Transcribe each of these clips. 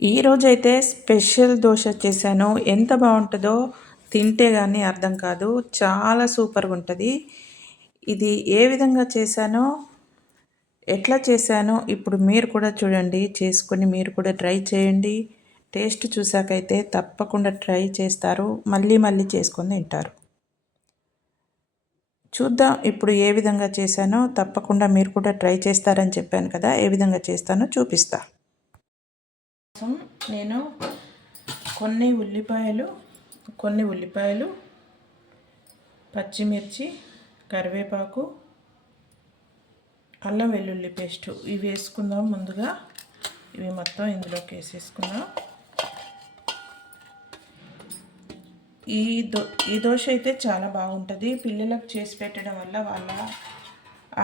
ఈరోజైతే స్పెషల్ దోశ చేశాను. ఎంత బాగుంటుందో తింటే కానీ అర్థం కాదు. చాలా సూపర్గా ఉంటుంది ఇది ఏ విధంగా చేశానో ఎట్లా చేశానో ఇప్పుడు మీరు కూడా చూడండి. చేసుకొని మీరు కూడా ట్రై చేయండి. టేస్ట్ చూసాకైతే తప్పకుండా ట్రై చేస్తారు. మళ్ళీ మళ్ళీ చేసుకొని తింటారు. చూద్దాం ఇప్పుడు ఏ విధంగా చేశానో. తప్పకుండా మీరు కూడా ట్రై చేస్తారని చెప్పాను కదా. ఏ విధంగా చేస్తానో చూపిస్తాను కోసం నేను కొన్ని ఉల్లిపాయలు కొన్ని ఉల్లిపాయలు పచ్చిమిర్చి కరివేపాకు అల్లం వెల్లుల్లి పేస్ట్ ఇవి వేసుకుందాం ముందుగా. ఇవి మొత్తం ఇందులోకి వేసేసుకుందాం. ఈ దో ఈ దోశ అయితే చాలా బాగుంటుంది. పిల్లలకు చేసి పెట్టడం వల్ల వాళ్ళ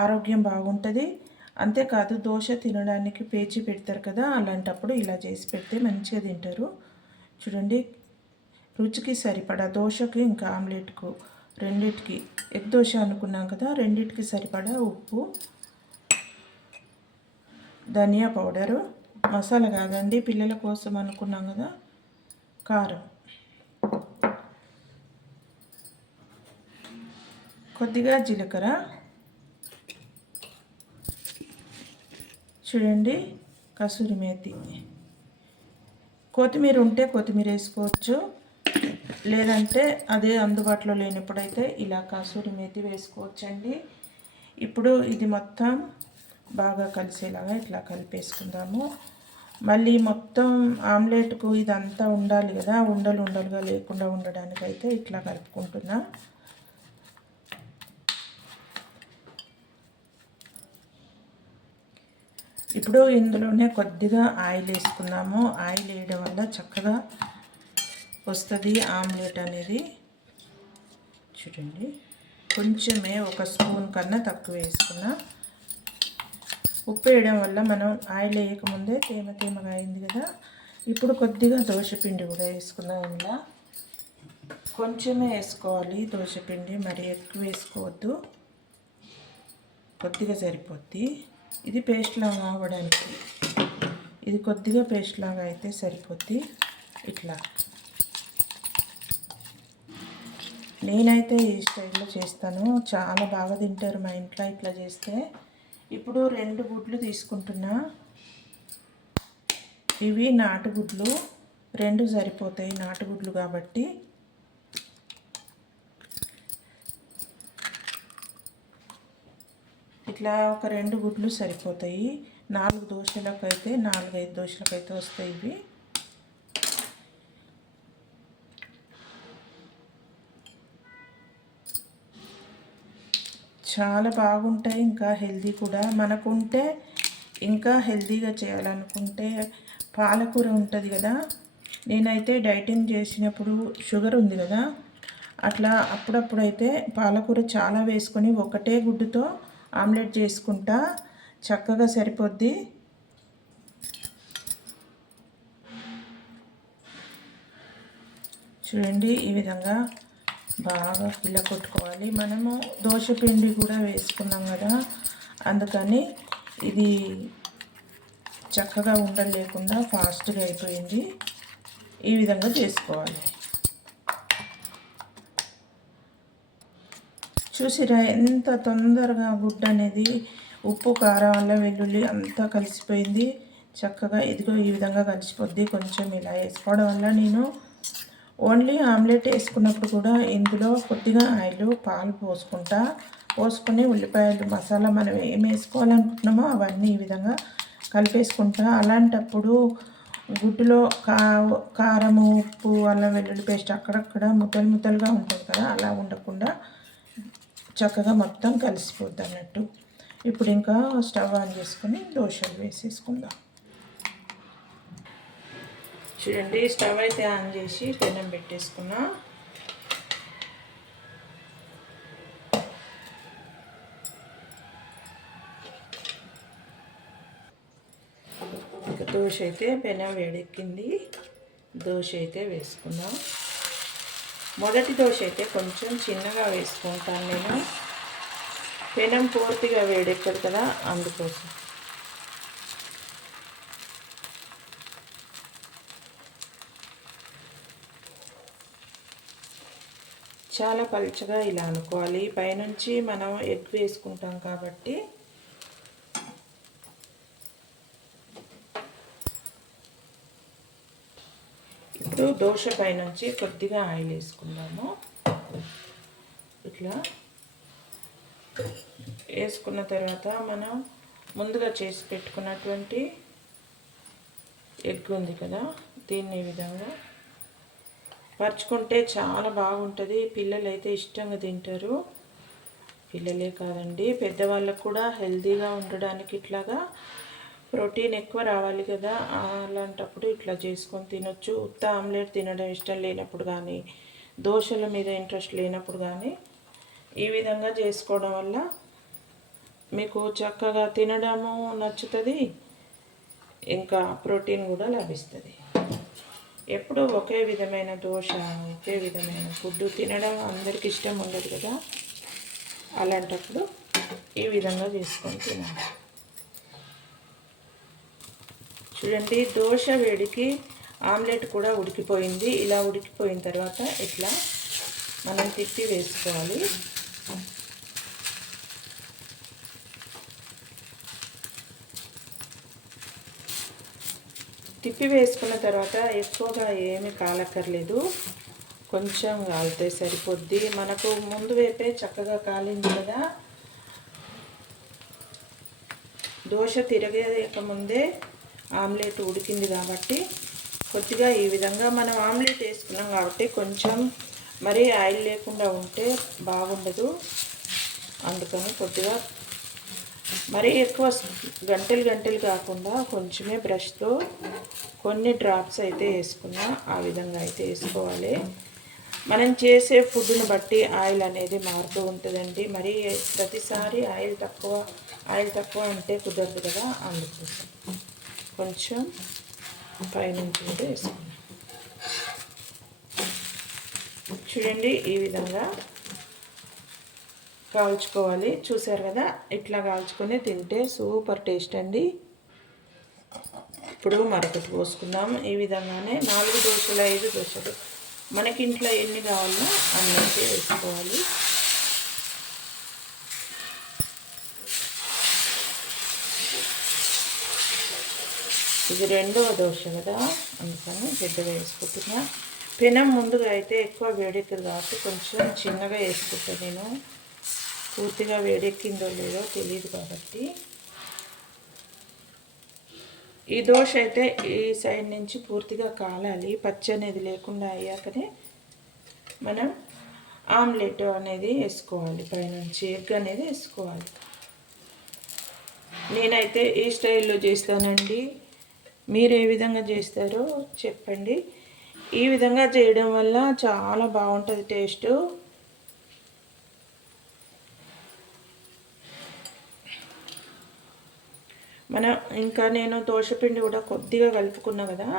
ఆరోగ్యం బాగుంటుంది. అంతేకాదు దోశ తినడానికి పేచి పెడతారు కదా అలాంటప్పుడు ఇలా చేసి పెడితే మంచిగా తింటారు. చూడండి రుచికి సరిపడా దోశకి ఇంకా ఆమ్లెట్కు రెండిటికి ఎగ్ దోశ అనుకున్నాం కదా రెండిటికి సరిపడా ఉప్పు ధనియా పౌడరు మసాలా కాదండి పిల్లల కోసం అనుకున్నాం కదా కారం. కొద్దిగా జీలకర్ర చూడండి కసూరి మేతి. కొత్తిమీర ఉంటే కొత్తిమీర వేసుకోవచ్చు. లేదంటే అదే అందుబాటులో లేనప్పుడైతే ఇలా కసూరి మేతి వేసుకోవచ్చండి. ఇప్పుడు ఇది మొత్తం బాగా కలిసేలాగా ఇట్లా కలిపేసుకుందాము. మళ్ళీ మొత్తం ఆమ్లెట్కు ఇదంతా ఉండాలి కదా ఉండలు ఉండలుగా లేకుండా ఉండడానికైతే ఇట్లా కలుపుకుంటున్నా. ఇప్పుడు ఇందులోనే కొద్దిగా ఆయిల్ వేసుకున్నాము. ఆయిల్ వేయడం వల్ల చక్కగా వస్తుంది ఆమ్లెట్ అనేది. చూడండి. కొంచెమే ఒక స్పూన్ కన్నా తక్కువ వేసుకున్నా. ఉప్పు వేయడం వల్ల మనం ఆయిల్ వేయకముందే తేమ తేమగా అయింది కదా. ఇప్పుడు కొద్దిగా దోశపిండి కూడా వేసుకుందాం ఇలా కొంచెమే వేసుకోవాలి దోశపిండి. మరి ఎక్కువ వేసుకోవద్దు. కొద్దిగా సరిపోద్ది. ఇది పేస్ట్ లాగా అవ్వడానికి. ఇది కొద్దిగా పేస్ట్ లాగా అయితే సరిపోద్ది. ఇట్లా. నేనైతే ఈ స్టైల్లో చేస్తాను. చాలా బాగా తింటారు మా ఇంట్లో ఇట్లా చేస్తే. ఇప్పుడు రెండు గుడ్లు తీసుకుంటున్నా. ఇవి నాటుగుడ్లు. రెండు సరిపోతాయి నాటుగుడ్లు కాబట్టి. ఇట్లా ఒక రెండు గుడ్లు సరిపోతాయి. నాలుగు దోశలకు అయితే నాలుగైదు దోశలకు అయితే వస్తాయి ఇవి. చాలా బాగుంటాయి ఇంకా హెల్దీ కూడా. మనకుంటే ఇంకా హెల్దీగా చేయాలనుకుంటే పాలకూర ఉంటుంది కదా. నేనైతే డైటింగ్ చేసినప్పుడు షుగర్ ఉంది కదా. అట్లా అప్పుడప్పుడైతే పాలకూర చాలా వేసుకొని ఒకటే గుడ్డుతో ఆమ్లెట్ చేసుకుంటా. చక్కగా సరిపోద్ది. చూడండి ఈ విధంగా బాగా కిల్ల కొట్టుకోవాలి. మనము దోశ పిండి కూడా వేసుకున్నాం కదా అందుకని ఇది చక్కగా ఉండలేకుండా ఫాస్ట్గా అయిపోయింది. ఈ విధంగా చేసుకోవాలి. చూసిరా ఎంత తొందరగా గుడ్డ అనేది ఉప్పు కారం వల్ల వెల్లుల్లి అంతా కలిసిపోయింది. చక్కగా ఇదిగో ఈ విధంగా కలిసిపోద్ది. కొంచెం ఇలా వేసుకోవడం వల్ల నేను ఓన్లీ ఆమ్లెట్ వేసుకున్నప్పుడు కూడా ఇందులో కొద్దిగా ఆయిల్ పాలు పోసుకుంటా. పోసుకొని ఉల్లిపాయలు మసాలా మనం ఏం వేసుకోవాలనుకుంటున్నామో అవన్నీ ఈ విధంగా కలిపేసుకుంటా. అలాంటప్పుడు గుడ్డులో కా కారము ఉప్పు అల్లం వెల్లుల్లి పేస్ట్ అక్కడక్కడ ముద్దలు ముద్దలుగా ఉంటుంది కదా అలా ఉండకుండా చక్కగా మొత్తం కలిసిపోద్ది అన్నట్టు. ఇప్పుడు ఇంకా స్టవ్ ఆన్ చేసుకొని దోశలు వేసేసుకుందాం. చూడండి స్టవ్ అయితే ఆన్ చేసి పెనం పెట్టేసుకున్నా. దోశ అయితే పెనం వేడెక్కింది. దోశ అయితే వేసుకుందాం. మొదటి దోశ అయితే కొంచెం చిన్నగా వేసుకుంటాను నేను. పెనం పూర్తిగా వేడెక్కదు కదా అందుకోసం. చాలా పలుచగా ఇలా అనుకోవాలి. పైనుంచి మనం ఎగ్ వేసుకుంటాం కాబట్టి దోశ పైనుంచి కొద్దిగా ఆయిల్ వేసుకుందాము. ఇట్లా. వేసుకున్న తర్వాత మనం ముందుగా చేసి పెట్టుకున్నటువంటి ఎగ్ ఉంది కదా దీన్ని ఈ విధంగా. పరుచుకుంటే చాలా బాగుంటుంది. పిల్లలు అయితే ఇష్టంగా తింటారు. పిల్లలే కాదండి పెద్దవాళ్ళకు కూడా హెల్తీగా ఉండడానికి ఇట్లాగా ప్రోటీన్ ఎక్కువ రావాలి కదా అలాంటప్పుడు ఇట్లా చేసుకొని తినొచ్చు. ఉత్త ఆమ్లెట్ తినడం ఇష్టం లేనప్పుడు కానీ దోశల మీద ఇంట్రెస్ట్ లేనప్పుడు కానీ ఈ విధంగా చేసుకోవడం వల్ల మీకు చక్కగా తినడము నచ్చుతుంది ఇంకా ప్రోటీన్ కూడా లభిస్తుంది. ఎప్పుడు ఒకే విధమైన దోశ ఒకే విధమైన ఫుడ్ తినడం అందరికి ఇష్టం ఉండదు కదా. అలాంటప్పుడు ఈ విధంగా చేసుకొని తినాలి. చూడండి దోశ వేడికి ఆమ్లెట్ కూడా ఉడికిపోయింది. ఇలా ఉడికిపోయిన తర్వాత ఇట్లా మనం తిప్పి వేసుకోవాలి. తిప్పి వేసుకున్న తర్వాత ఎక్కువగా ఏమి కాలక్కర్లేదు. కొంచెం కాలితే సరిపోద్ది. మనకు ముందు వైపే చక్కగా కాలింది కదా. దోశ తిరగేక ముందే ఆమ్లెట్ ఉడికింది కాబట్టి కొద్దిగా ఈ విధంగా మనం ఆమ్లెట్ వేసుకున్నాం కాబట్టి కొంచెం మరీ ఆయిల్ లేకుండా ఉంటే బాగుండదు. అందుకని కొద్దిగా మరీ ఎక్కువ గంటలు గంటలు కాకుండా కొంచెమే బ్రష్తో కొన్ని డ్రాప్స్ అయితే వేసుకున్నా ఆ విధంగా అయితే వేసుకోవాలి. మనం చేసే ఫుడ్ని బట్టి ఆయిల్ అనేది మారుతూ ఉంటుందండి. మరి ప్రతిసారి ఆయిల్ తక్కువ ఆయిల్ తక్కువ అంటే కుదరదు కదా అందుకోసం. కొంచెం పైనుంచి కూడా వేసుకున్నాం. చూడండి ఈ విధంగా కాల్చుకోవాలి. చూసారు కదా? ఇట్లా కాల్చుకొని తింటే సూపర్ టేస్ట్ అండి. ఇప్పుడు మరొకటి పోసుకుందాం ఈ విధంగానే నాలుగు దోశలు ఐదు దోశలు. మనకి ఇంట్లో ఎన్ని కావాలో అన్నీ వేసుకోవాలి. ఇది రెండవ దోశ కదా. అందుకని పెద్దగా వేసుకుంటున్నా. పెనం ముందుగా అయితే ఎక్కువ వేడెక్కదు కాబట్టి కొంచెం చిన్నగా వేసుకుంటాను నేను. పూర్తిగా వేడెక్కిందో లేదో తెలియదు కాబట్టి. ఈ దోశ అయితే ఈ సైడ్ నుంచి పూర్తిగా కాలాలి. పచ్చి అనేది లేకుండా అయ్యాకనే మనం ఆమ్లెట్ అనేది వేసుకోవాలి. పైనుంచి ఎగ్ అనేది వేసుకోవాలి. నేనైతే ఈ స్టైల్లో చేస్తానండి. మీరు ఏ విధంగా చేస్తారో చెప్పండి. ఈ విధంగా చేయడం వల్ల చాలా బాగుంటుంది టేస్ట్. మన ఇంకా నేను దోశపిండి కూడా కొద్దిగా కలుపుకున్నా కదా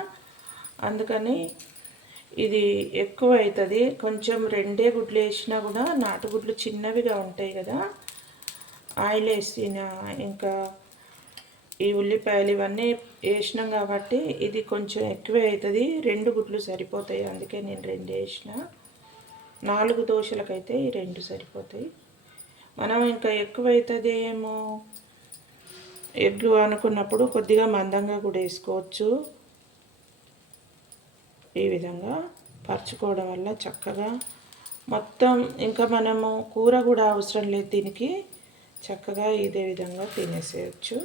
అందుకని ఇది ఎక్కువ అవుతుంది కొంచెం రెండే గుడ్లు వేసినా కూడా నాటుగుడ్లు చిన్నవిగా ఉంటాయి కదా ఆయిల్ వేసిన ఇంకా ఈ ఉల్లిపాయలు ఇవన్నీ వేసినాం కాబట్టి ఇది కొంచెం ఎక్కువ అవుతుంది. రెండు గుడ్లు సరిపోతాయి. అందుకే నేను రెండు వేసిన. నాలుగు దోశలకైతే ఈ రెండు సరిపోతాయి. మనం ఇంకా ఎక్కువ అవుతుంది ఏమో? ఎగ్గు అనుకున్నప్పుడు కొద్దిగా మందంగా కూడా వేసుకోవచ్చు. ఈ విధంగా పరుచుకోవడం వల్ల చక్కగా మొత్తం ఇంకా మనము కూర కూడా అవసరం లేదు దీనికి. చక్కగా ఇదే విధంగా తినేసేయచ్చు.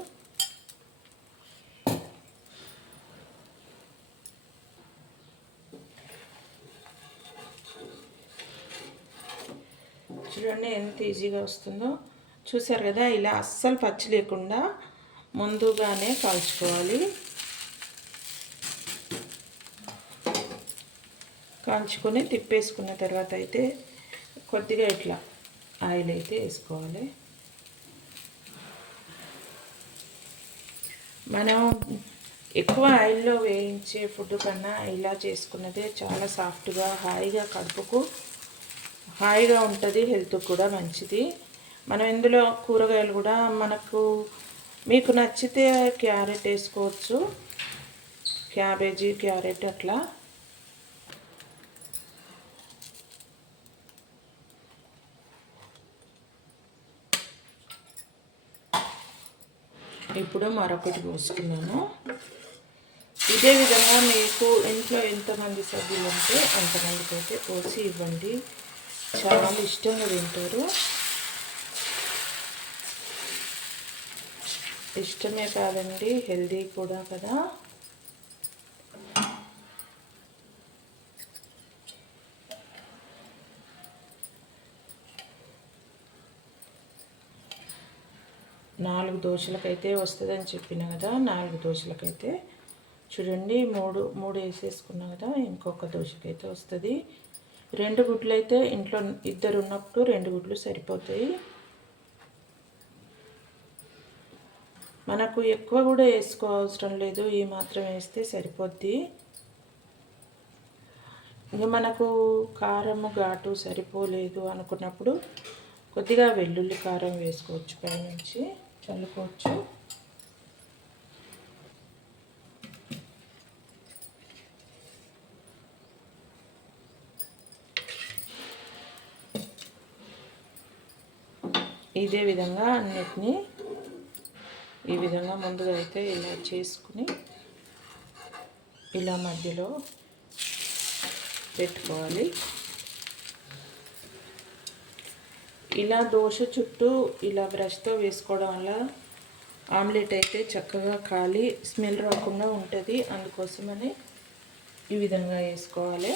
చూడండి ఎంత ఈజీగా వస్తుందో చూసారు కదా ఇలా అస్సలు పచ్చి లేకుండా ముందుగానే కాల్చుకోవాలి. కాల్చుకొని తిప్పేసుకున్న తర్వాత అయితే కొద్దిగా ఇట్లా ఆయిల్ అయితే వేసుకోవాలి. మనం ఎక్కువ ఆయిల్లో వేయించే ఫుడ్ కన్నా ఇలా చేసుకున్నదే చాలా సాఫ్ట్గా హాయిగా కడుపుకు హాయిగా ఉంటుంది హెల్త్ కూడా మంచిది. మనం ఇందులో కూరగాయలు కూడా మనకు మీకు నచ్చితే క్యారెట్ వేసుకోవచ్చు. క్యాబేజీ క్యారెట్ అట్లా. ఇప్పుడు మరొకటి పోసుకున్నాను ఇదే విధంగా మీకు ఇంట్లో ఎంతమంది సభ్యులు ఉంటే అంతమందికి అయితే పోసి ఇవ్వండి. చాలా ఇష్టంగా తింటారు. ఇష్టమే కాదండి హెల్దీ కూడా కదా. నాలుగు దోశలకైతే వస్తుందని చెప్పిన కదా నాలుగు దోశలకైతే. చూడండి మూడు మూడు వేసేసుకున్నా కదా ఇంకొక దోశకైతే వస్తుంది. రెండు గుడ్లు అయితే ఇంట్లో ఇద్దరు ఉన్నప్పుడు రెండు గుడ్లు సరిపోతాయి. మనకు ఎక్కువ కూడా వేసుకోవసరం లేదు ఈ మాత్రం వేస్తే సరిపోద్ది. ఇంకా మనకు కారము ఘాటు సరిపోలేదు అనుకున్నప్పుడు కొద్దిగా వెల్లుల్లి కారం వేసుకోవచ్చు పైనుంచి చల్లుకోవచ్చు. ఇదే విధంగా అన్నిటినీ ఈ విధంగా ముందుగా అయితే ఇలా చేసుకుని ఇలా మధ్యలో పెట్టుకోవాలి. ఇలా దోశ చుట్టూ ఇలా బ్రష్తో వేసుకోవడం వల్ల ఆమ్లెట్ అయితే చక్కగా కాలి స్మెల్ రాకుండా ఉంటుంది. అందుకోసమని ఈ విధంగా వేసుకోవాలి.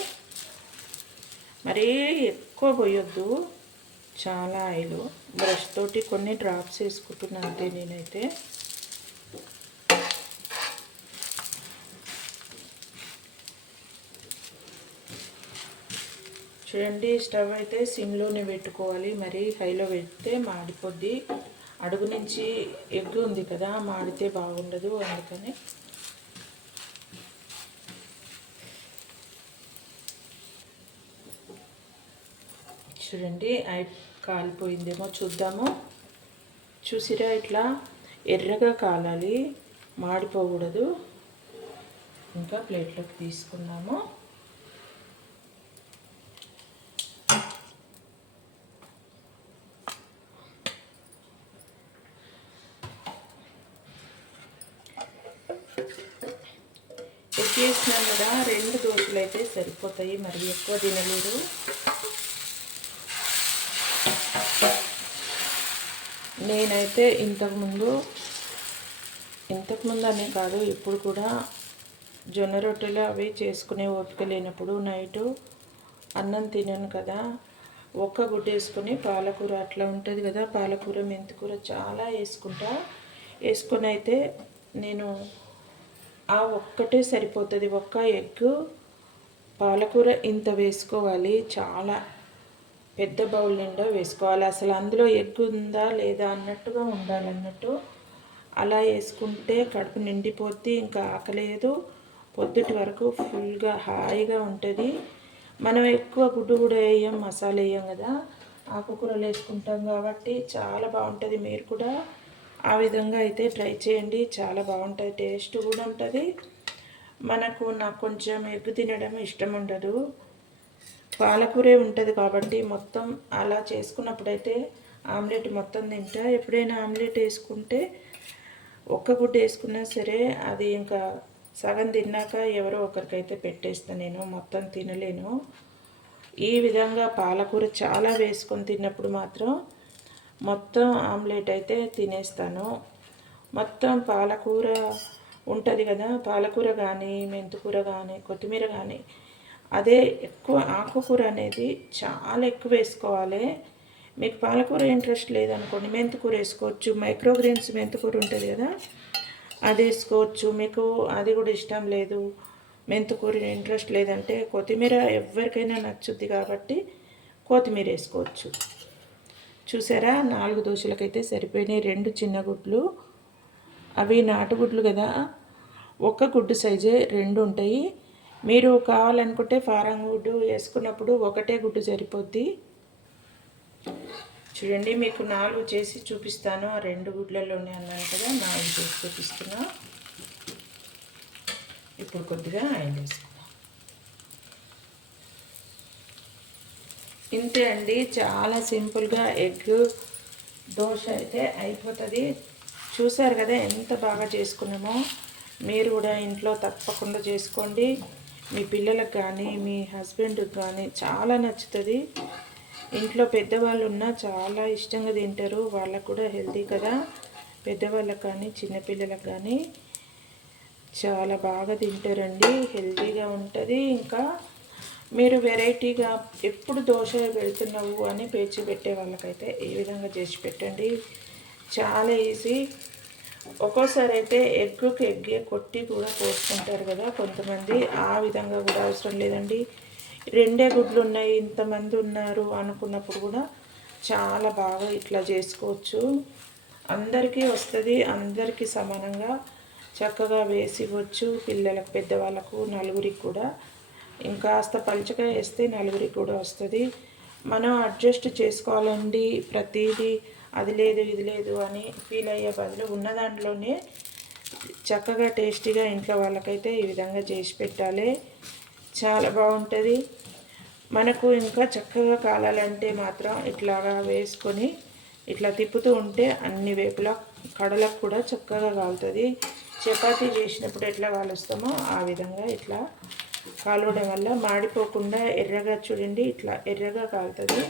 మరీ ఎక్కువ పోయొద్దు. చాలా ఆయిల్. బ్రష్ తోటి కొన్ని డ్రాప్స్ వేసుకుంటున్నాను అంతే నేనైతే. చూడండి స్టవ్ అయితే సిమ్లోనే పెట్టుకోవాలి. మరి హైలో పెడితే మాడిపోద్ది. అడుగు నుంచి ఎగ్ ఉంది కదా మాడితే బాగుండదు అందుకని. చూడండి అయి కాలిపోయిందేమో చూద్దాము. చూసిరా ఇట్లా ఎర్రగా కాలాలి మాడిపోకూడదు. ఇంకా ప్లేట్లోకి తీసుకున్నాము చేసినాం కదా రెండు దోశలు అయితే సరిపోతాయి మరి ఎక్కువ తినలేరు. నేనైతే ఇంతకుముందు ఇంతకుముందు అనే కాదు ఇప్పుడు కూడా జొన్న రొట్టెలు అవి చేసుకునే ఓపిక లేనప్పుడు నైటు అన్నం తినను కదా. ఒక్క గుడ్డ వేసుకొని పాలకూర అట్లా ఉంటుంది కదా. పాలకూర మెంతికూర చాలా వేసుకుంటా. వేసుకొని అయితే నేను ఆ ఒక్కటే సరిపోతుంది. ఒక్క ఎగ్ పాలకూర ఇంత వేసుకోవాలి. చాలా పెద్ద బౌల్ నిండా వేసుకోవాలి. అసలు అందులో ఎగ్ ఉందా లేదా అన్నట్టుగా ఉండాలన్నట్టు అలా వేసుకుంటే కడుపు నిండిపోతే ఇంకా ఆకలేదు. పొద్దుటి వరకు ఫుల్గా హాయిగా ఉంటుంది. మనం ఎక్కువ గుడ్డు కూడా వేయం మసాలా వేయం కదా. ఆకుకూరలు వేసుకుంటాం కాబట్టి చాలా బాగుంటుంది. మీరు కూడా ఆ విధంగా అయితే ట్రై చేయండి. చాలా బాగుంటుంది. టేస్ట్ కూడా ఉంటుంది. మనకు నాకు కొంచెం ఎగ్గు తినడం ఇష్టం ఉండదు. పాలకూరే ఉంటుంది కాబట్టి మొత్తం అలా చేసుకున్నప్పుడైతే ఆమ్లెట్ మొత్తం తింటా. ఎప్పుడైనా ఆమ్లెట్ వేసుకుంటే ఒక్క గుడ్డ వేసుకున్నా సరే అది ఇంకా సగం తిన్నాక ఎవరో ఒకరికైతే పెట్టేస్తాను నేను మొత్తం తినలేను. ఈ విధంగా పాలకూర చాలా వేసుకొని తిన్నప్పుడు మాత్రం మొత్తం ఆమ్లెట్ అయితే తినేస్తాను. మొత్తం పాలకూర ఉంటుంది కదా పాలకూర కానీ మెంతికూర కానీ కొత్తిమీర కానీ అదే ఎక్కువ ఆకుకూర అనేది చాలా ఎక్కువ వేసుకోవాలి. మీకు పాలకూర ఇంట్రెస్ట్ లేదనుకోండి మెంతికూర వేసుకోవచ్చు మైక్రోగ్రీన్స్ మెంతికూర ఉంటుంది కదా అది వేసుకోవచ్చు. మీకు అది కూడా ఇష్టం లేదు మెంతికూర ఇంట్రెస్ట్ లేదంటే కొత్తిమీర ఎవరికైనా నచ్చుద్ది కాబట్టి కొత్తిమీర వేసుకోవచ్చు. చూసారా నాలుగు దోశలకైతే సరిపోయినాయి రెండు చిన్న గుడ్లు. అవి నాటుగుడ్లు కదా ఒక్క గుడ్డు సైజే రెండు ఉంటాయి. మీరు కావాలనుకుంటే ఫారం గుడ్డు వేసుకున్నప్పుడు ఒకటే గుడ్డు సరిపోద్ది. చూడండి మీకు నాలుగు చేసి చూపిస్తాను. ఆ రెండు గుడ్లలోనే అన్నాను కదా నాలుగు చేసి చూపిస్తున్నా. ఇప్పుడు కొద్దిగా ఆయిల్ వేసుకుందాం. ఇంతే అండి. చాలా సింపుల్గా ఎగ్ దోశ అయితే అయిపోతుంది. చూశారు కదా ఎంత బాగా చేసుకున్నామో. మీరు కూడా ఇంట్లో తప్పకుండా చేసుకోండి. మీ పిల్లలకు కానీ మీ హస్బెండ్కి కానీ చాలా నచ్చుతుంది. ఇంట్లో పెద్దవాళ్ళు ఉన్నా చాలా ఇష్టంగా తింటారు. వాళ్ళకు కూడా హెల్తీ కదా. పెద్దవాళ్ళకి కానీ చిన్నపిల్లలకు కానీ చాలా బాగా తింటారండి. హెల్తీగా ఉంటుంది. ఇంకా మీరు వెరైటీగా ఎప్పుడు దోశ పెడుతున్నావు అని పేర్చి పెట్టే వాళ్ళకైతే ఈ విధంగా చేసి పెట్టండి. చాలా ఈజీ. ఒక్కోసారి అయితే ఎగ్గుకి ఎగ్గే కొట్టి కూడా పోసుకుంటారు కదా కొంతమంది. ఆ విధంగా కూడా అవసరం లేదండి. రెండే గుడ్లు ఉన్నాయి ఇంతమంది ఉన్నారు అనుకున్నప్పుడు కూడా చాలా బాగా ఇట్లా చేసుకోవచ్చు. అందరికీ వస్తుంది అందరికీ సమానంగా చక్కగా వేసి ఇవ్వచ్చు పిల్లలకు పెద్దవాళ్ళకు నలుగురికి కూడా. ఇంకాస్త పలుచగా వేస్తే నలుగురికి కూడా వస్తుంది. మనం అడ్జస్ట్ చేసుకోవాలండి ప్రతిదీ. అది లేదు ఇది లేదు అని ఫీల్ అయ్యే బదులు ఉన్న దాంట్లోనే చక్కగా టేస్టీగా ఇంట్లో వాళ్ళకైతే ఈ విధంగా చేసి పెట్టాలి. చాలా బాగుంటుంది. మనకు ఇంకా చక్కగా కాలాలంటే మాత్రం ఇట్లాగా వేసుకొని ఇట్లా తిప్పుతూ ఉంటే అన్ని వేపులా కడలకు కూడా చక్కగా కాలుతుంది. చపాతీ చేసినప్పుడు ఎట్లా కాలుస్తామో ఆ విధంగా ఇట్లా కాలవడం వల్ల మాడిపోకుండా ఎర్రగా చూడండి ఇట్లా ఎర్రగా కాలుతుంది.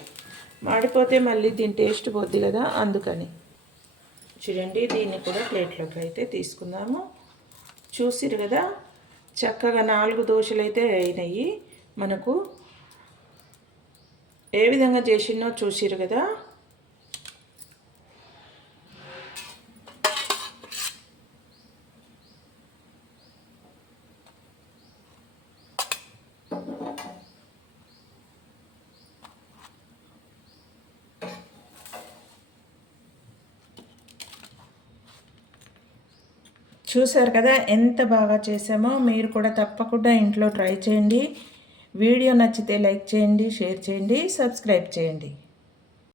మాడిపోతే మళ్ళీ దీని టేస్ట్ పోద్ది కదా అందుకని. చూడండి దీన్ని కూడా ప్లేట్లోకి అయితే తీసుకుందాము. చూసిరు కదా చక్కగా నాలుగు దోశలు అయితే అయినాయి. మనకు ఏ విధంగా చేసినో చూసిరు కదా. చూసారు కదా ఎంత బాగా చేసామో మీరు కూడా తప్పకుండా ఇంట్లో ట్రై చేయండి. వీడియో నచ్చితే లైక్ చేయండి షేర్ చేయండి సబ్స్క్రైబ్ చేయండి.